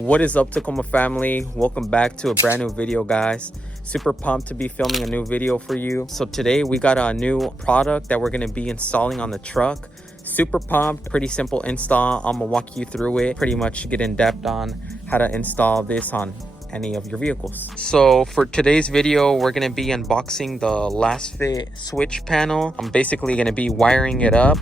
What is up, Tacoma family? Welcome back to a brand new video, guys. Super pumped to be filming a new video for you. So today we got a new product that we're going to be installing on the truck. Super pumped, pretty simple install. I'm gonna walk you through it, pretty much get in depth on how to install this on any of your vehicles. So for today's video, we're going to be unboxing the Lasfit switch panel. I'm basically going to be wiring it up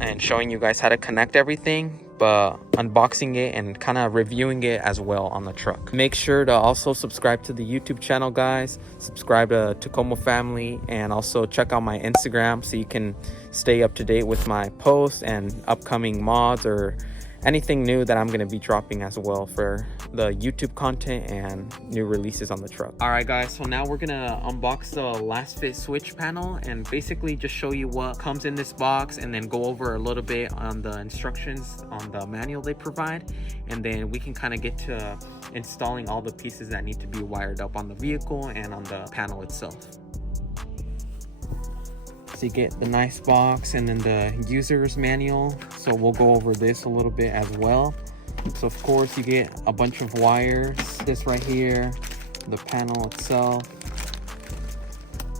and showing you guys how to connect everything, but unboxing it and kind of reviewing it as well on the truck. Make sure to also subscribe to the YouTube channel, guys. Subscribe to Tacoma family, and also check out my Instagram so you can stay up to date with my posts and upcoming mods or anything new that I'm going to be dropping as well for the YouTube content and new releases on the truck. All right, guys, so now we're going to unbox the Lasfit switch panel and basically just show you what comes in this box, and then go over a little bit on the instructions on the manual they provide, and then we can kind of get to installing all the pieces that need to be wired up on the vehicle and on the panel itself. So you get the nice box and then the user's manual. So we'll go over this a little bit as well. So of course you get a bunch of wires. This right here, the panel itself.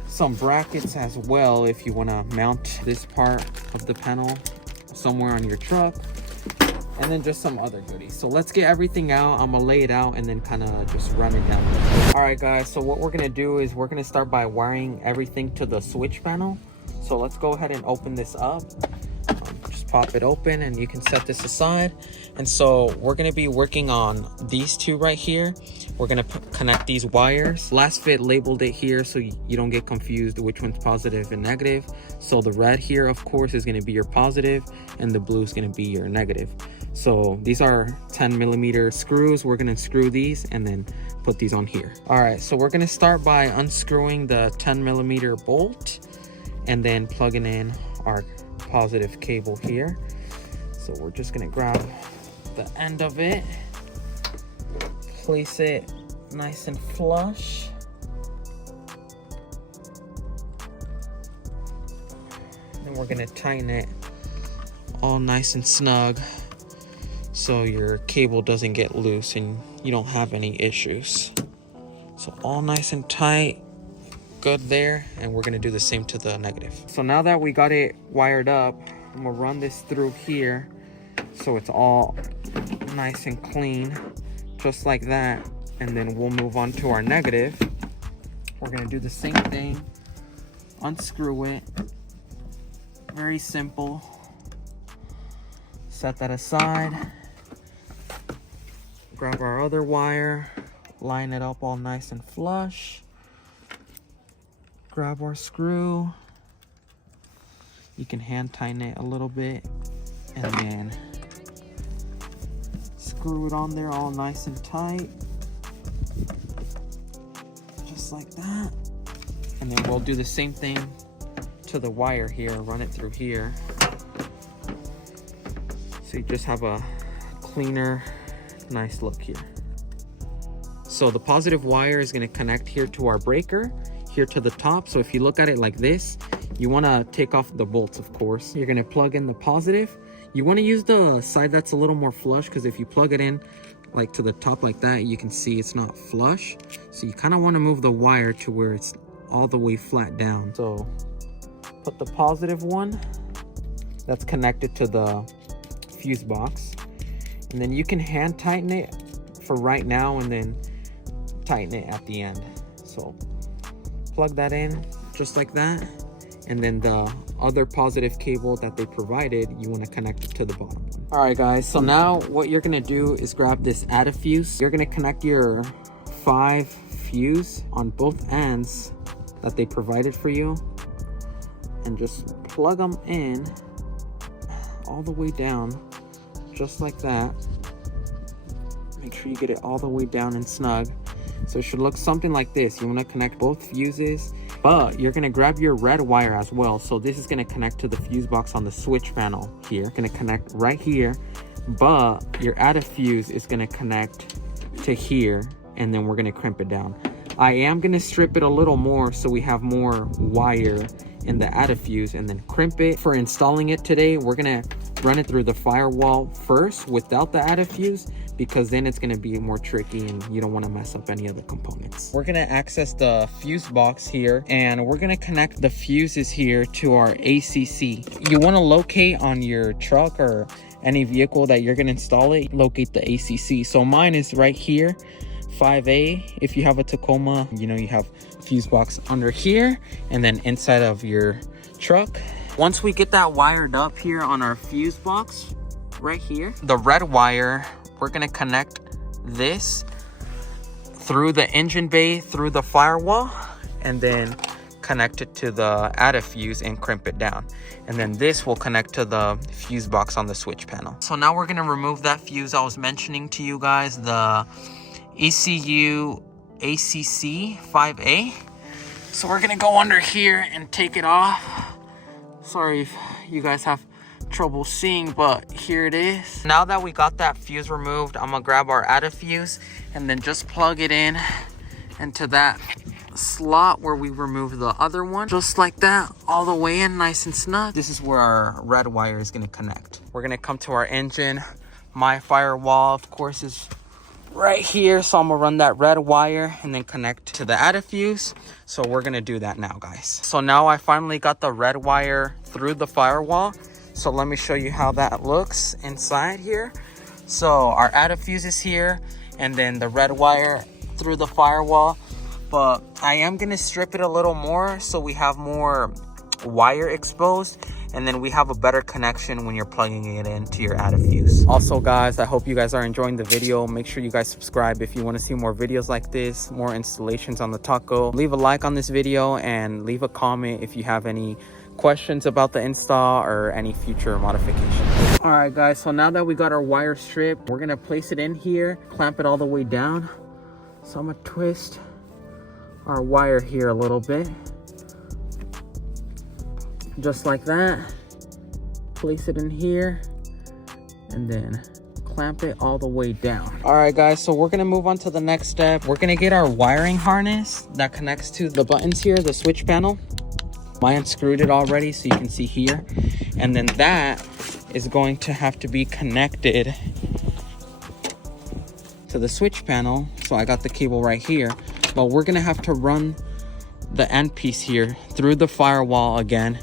Some brackets as well if you want to mount this part of the panel somewhere on your truck. And then just some other goodies. So let's get everything out. I'm gonna lay it out and then kind of just run it down. All right, guys, so what we're gonna do is we're gonna start by wiring everything to the switch panel. So let's go ahead and open this up. Just pop it open and you can set this aside. And so we're going to be working on these two right here. We're going to connect these wires. Lasfit labeled it here so you don't get confused which one's positive and negative. So the red here, of course, is going to be your positive, and the blue is going to be your negative. So these are 10mm screws. We're going to screw these and then put these on here. All right, so we're going to start by unscrewing the 10mm bolt and then plugging in our positive cable here. So we're just gonna grab the end of it, place it nice and flush, and we're gonna tighten it all nice and snug so your cable doesn't get loose and you don't have any issues. So all nice and tight. Good there, and we're going to do the same to the negative. So now that we got it wired up, I'm going to run this through here so it's all nice and clean, just like that. And then we'll move on to our negative. We're going to do the same thing, unscrew it, very simple, set that aside, grab our other wire, line it up all nice and flush, grab our screw. You can hand tighten it a little bit and then screw it on there all nice and tight, just like that. And then we'll do the same thing to the wire here, run it through here, so you just have a cleaner, nice look here. So the positive wire is going to connect here to our breaker, here to the top. So if you look at it like this, you want to take off the bolts, of course. You're going to plug in the positive. You want to use the side that's a little more flush, because if you plug it in like to the top like that, you can see it's not flush. So you kind of want to move the wire to where it's all the way flat down. So put the positive one that's connected to the fuse box, and then you can hand tighten it for right now and then tighten it at the end. So plug that in just like that, and then the other positive cable that they provided, you want to connect it to the bottom one. All right, guys, so now what you're going to do is grab this add fuse. You're going to connect your 5 fuse on both ends that they provided for you, and just plug them in all the way down just like that. Make sure you get it all the way down and snug. So it should look something like this. You want to connect both fuses, but you're going to grab your red wire as well. So this is going to connect to the fuse box on the switch panel here. Going to connect right here, but your add fuse is going to connect to here, and then we're going to crimp it down. I am going to strip it a little more so we have more wire in the add fuse, and then crimp it. For installing it today, we're going to run it through the firewall first without the added fuse, because then it's going to be more tricky and you don't want to mess up any of the components. We're going to access the fuse box here, and we're going to connect the fuses here to our ACC. You want to locate on your truck or any vehicle that you're going to install it, locate the ACC. So mine is right here, 5A. If you have a Tacoma, you know, you have fuse box under here and then inside of your truck. Once we get that wired up here on our fuse box right here, the red wire, we're going to connect this through the engine bay, through the firewall, and then connect it to the added fuse and crimp it down. And then this will connect to the fuse box on the switch panel. So now we're going to remove that fuse I was mentioning to you guys, the ECU ACC 5A. So we're going to go under here and take it off. Sorry if you guys have trouble seeing, but here it is. Now that we got that fuse removed, I'm gonna grab our added fuse and then just plug it in into that slot where we removed the other one, just like that, all the way in, nice and snug. This is where our red wire is gonna connect. We're gonna come to our engine. My firewall, of course, is right here, so I'm gonna run that red wire and then connect to the added fuse. So we're gonna do that now, guys. So now I finally got the red wire through the firewall. So let me show you how that looks inside here. So our added fuse is here, and then the red wire through the firewall. But I am gonna strip it a little more so we have more wire exposed, and then we have a better connection when you're plugging it into your added fuse. Also, guys, I hope you guys are enjoying the video. Make sure you guys subscribe if you want to see more videos like this, more installations on the Taco. Leave a like on this video and leave a comment if you have any questions about the install or any future modifications. All right, guys, so now that we got our wire stripped, we're gonna place it in here, clamp it all the way down. So I'm gonna twist our wire here a little bit, just like that. Place it in here and then clamp it all the way down. All right, guys, so we're gonna move on to the next step. We're gonna get our wiring harness that connects to the buttons here, the switch panel. I unscrewed it already, so you can see here. And then that is going to have to be connected to the switch panel. So I got the cable right here, but we're gonna have to run the end piece here through the firewall again.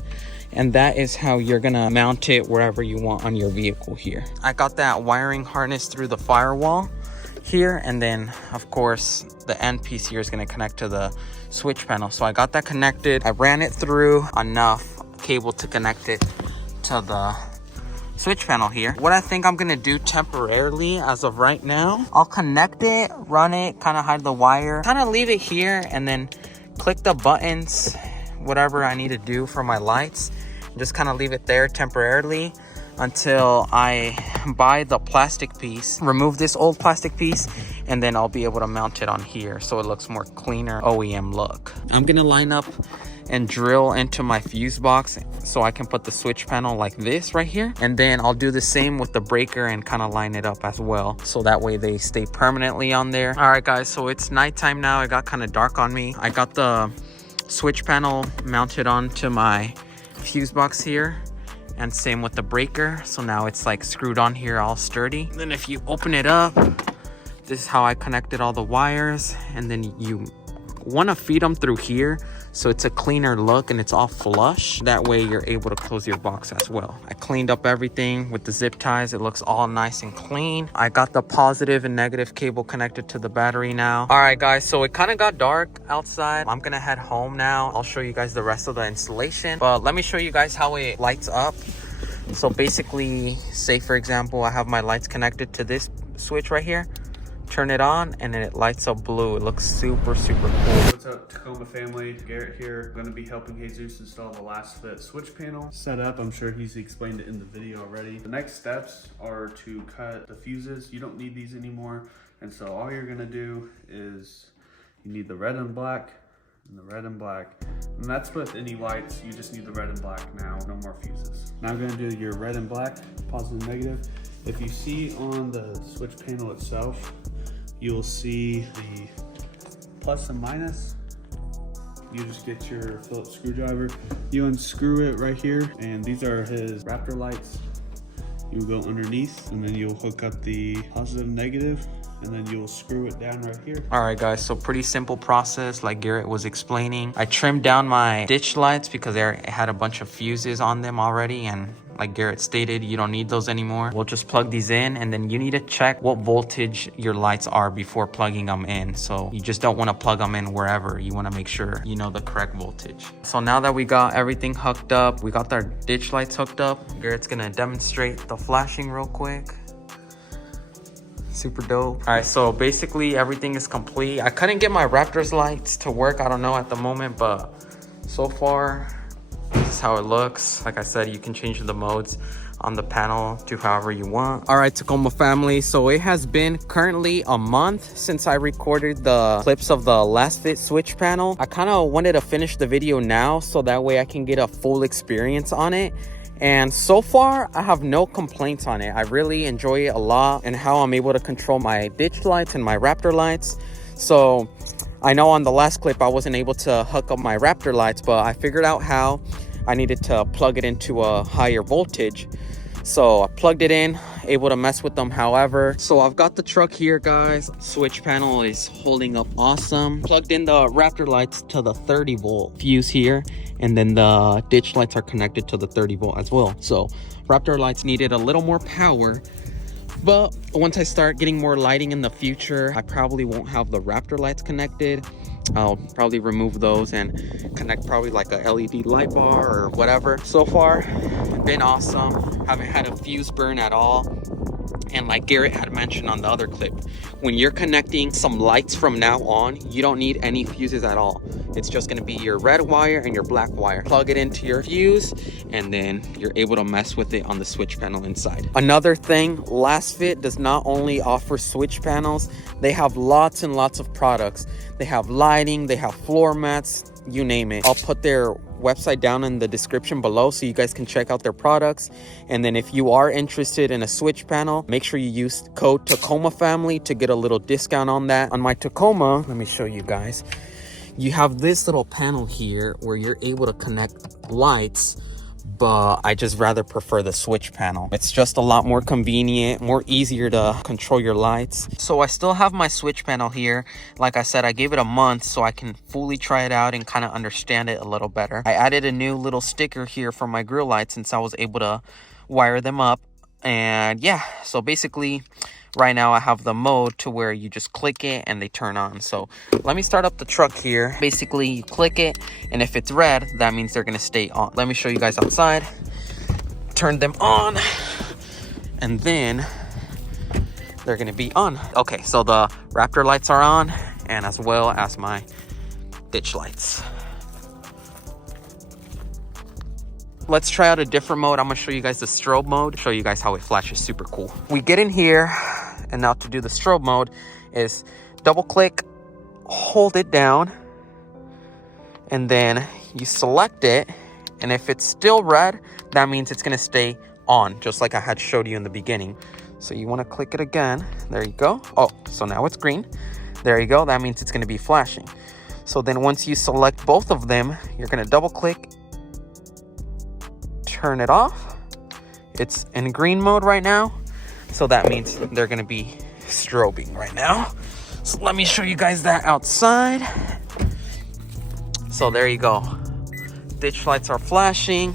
And that is how you're gonna mount it wherever you want on your vehicle here. I got that wiring harness through the firewall here, and then of course the end piece here is going to connect to the switch panel. So I got that connected. I ran it through enough cable to connect it to the switch panel here. What I think I'm going to do temporarily as of right now, I'll connect it, run it, kind of hide the wire, kind of leave it here, and then click the buttons, whatever I need to do for my lights, just kind of leave it there temporarily until I buy the plastic piece, remove this old plastic piece, and then I'll be able to mount it on here so it looks more cleaner OEM look. I'm gonna line up and drill into my fuse box so I can put the switch panel like this right here, and then I'll do the same with the breaker and kind of line it up as well, so that way they stay permanently on there. All right, guys, so it's nighttime now. It got kind of dark on me. I got the switch panel mounted onto my fuse box here, and same with the breaker. So now it's like screwed on here all sturdy. And then if you open it up, this is how I connected all the wires, and then you want to feed them through here so it's a cleaner look and it's all flush. That way you're able to close your box as well. I cleaned up everything with the zip ties. It looks all nice and clean. I got the positive and negative cable connected to the battery now. All right, guys, so it kind of got dark outside. I'm gonna head home now. I'll show you guys the rest of the installation, but let me show you guys how it lights up. So basically, say for example, I have my lights connected to this switch right here. Turn it on and then it lights up blue. It looks super cool. What's up, Tacoma family? Garrett here. I'm going to be helping Jesus install the Lasfit switch panel setup. I'm sure he's explained it in the video already. The next steps are to cut the fuses. You don't need these anymore, and so all you're going to do is you need the red and black and the red and black, and that's with any lights. You just need the red and black now, no more fuses. Now I'm going to do your red and black, positive, negative. If you see on the switch panel itself, you'll see the plus and minus. You just get your Phillips screwdriver, you unscrew it right here, and these are his Raptor lights. you'll go underneath, and then you'll hook up the positive and negative, and then you'll screw it down right here. All right, guys, so pretty simple process like Garrett was explaining. I trimmed down my ditch lights because they had a bunch of fuses on them already, and like Garrett stated, you don't need those anymore. We'll just plug these in, and then you need to check what voltage your lights are before plugging them in. So you just don't want to plug them in wherever. You want to make sure you know the correct voltage. So now that we got everything hooked up, we got our ditch lights hooked up, Garrett's gonna demonstrate the flashing real quick. Super dope. All right, so basically everything is complete. I couldn't get my Raptors lights to work, I don't know at the moment, but so far this is how it looks. Like I said, you can change the modes on the panel to however you want. All right, Tacoma family, so it has been currently a month since I recorded the clips of the Lasfit switch panel. I kind of wanted to finish the video now so that way I can get a full experience on it. And so far, I have no complaints on it. I really enjoy it a lot, and how I'm able to control my ditch lights and my Raptor lights. So I know on the last clip, I wasn't able to hook up my Raptor lights, but I figured out how. I needed to plug it into a higher voltage. So I plugged it in, able to mess with them however. So I've got the truck here, guys. Switch panel is holding up awesome. Plugged in the Raptor lights to the 30 volt fuse here, and then the ditch lights are connected to the 30 volt as well. So Raptor lights needed a little more power, but once I start getting more lighting in the future, I probably won't have the Raptor lights connected. I'll probably remove those and connect probably like a LED light bar or whatever. So far, been awesome. Haven't had a fuse burn at all. And like Garrett had mentioned on the other clip, when you're connecting some lights from now on, you don't need any fuses at all. It's just going to be your red wire and your black wire. Plug it into your fuse, and then you're able to mess with it on the switch panel inside. Another thing, Lasfit does not only offer switch panels, they have lots and lots of products. They have lighting, they have floor mats, you name it. I'll put their website down in the description below so you guys can check out their products. And then if you are interested in a switch panel, make sure you use code Tacoma family to get a little discount on that. On my Tacoma, let me show you guys, you have this little panel here where you're able to connect lights, but I just rather prefer the switch panel. It's just a lot more convenient, more easier to control your lights. So I still have my switch panel here. Like I said, I gave it a month so I can fully try it out and kind of understand it a little better. I added a new little sticker here for my grill lights since I was able to wire them up. And yeah, so basically right now I have the mode to where you just click it and they turn on. So let me start up the truck here. Basically you click it, and if it's red, that means they're gonna stay on. Let me show you guys outside. Turn them on, and then they're gonna be on. Okay, so the Raptor lights are on, and as well as my ditch lights. Let's try out a different mode. I'm gonna show you guys the strobe mode, show you guys how it flashes super cool. We get in here, and now to do the strobe mode is double click, hold it down, and then you select it, and if it's still red, that means it's gonna stay on, just like I had showed you in the beginning. So you wanna click it again, there you go. Oh, so now it's green. There you go, that means it's gonna be flashing. So then once you select both of them, you're gonna double click, turn it off. It's in green mode right now, so that means they're gonna be strobing right now. So let me show you guys that outside. So there you go, ditch lights are flashing,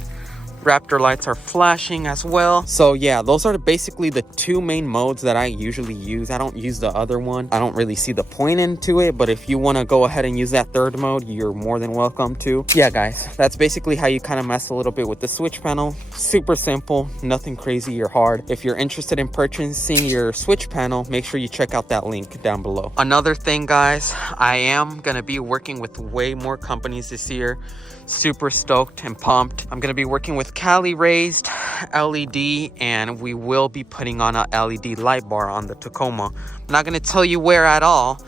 Raptor lights are flashing as well. So yeah, those are basically the two main modes that I usually use. I don't use the other one. I don't really see the point into it, but if you want to go ahead and use that third mode, you're more than welcome to. Yeah guys, that's basically how you kind of mess a little bit with the switch panel. Super simple, nothing crazy or hard. If you're interested in purchasing your switch panel, make sure you check out that link down below. Another thing guys, I am gonna be working with way more companies this year. Super stoked and pumped. I'm gonna be working with Cali Raised LED, and we will be putting on a LED light bar on the Tacoma. I'm not gonna tell you where at all,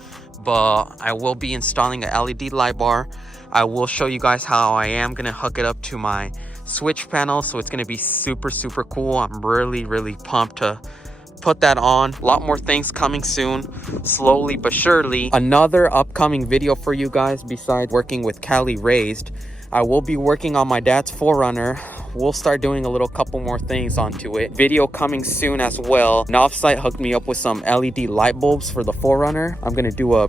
but I will be installing a LED light bar. I will show you guys how I am gonna hook it up to my switch panel, so it's gonna be super cool. I'm really pumped to put that on. A lot more things coming soon, slowly but surely. Another upcoming video for you guys besides working with Cali Raised, I will be working on my dad's 4Runner we'll start doing a little couple more things onto it. Video coming soon as well. Lasfit hooked me up with some LED light bulbs for the 4Runner. I'm gonna do a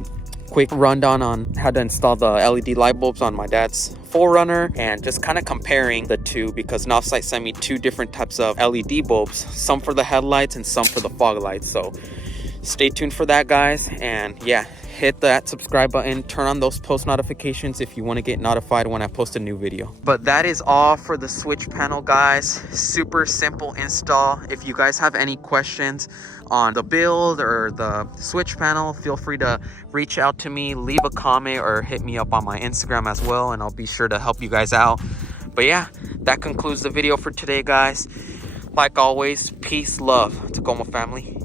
quick rundown on how to install the LED light bulbs on my dad's 4Runner and just kind of comparing the two, because Lasfit sent me two different types of LED bulbs, some for the headlights and some for the fog lights. So stay tuned for that, guys. And yeah, hit that subscribe button, turn on those post notifications if you want to get notified when I post a new video. But that is all for the switch panel, guys. Super simple install. If you guys have any questions on the build or the switch panel, feel free to reach out to me, leave a comment, or hit me up on my Instagram as well, and I'll be sure to help you guys out. But yeah, that concludes the video for today, guys. Like always, peace, love, Tacoma family.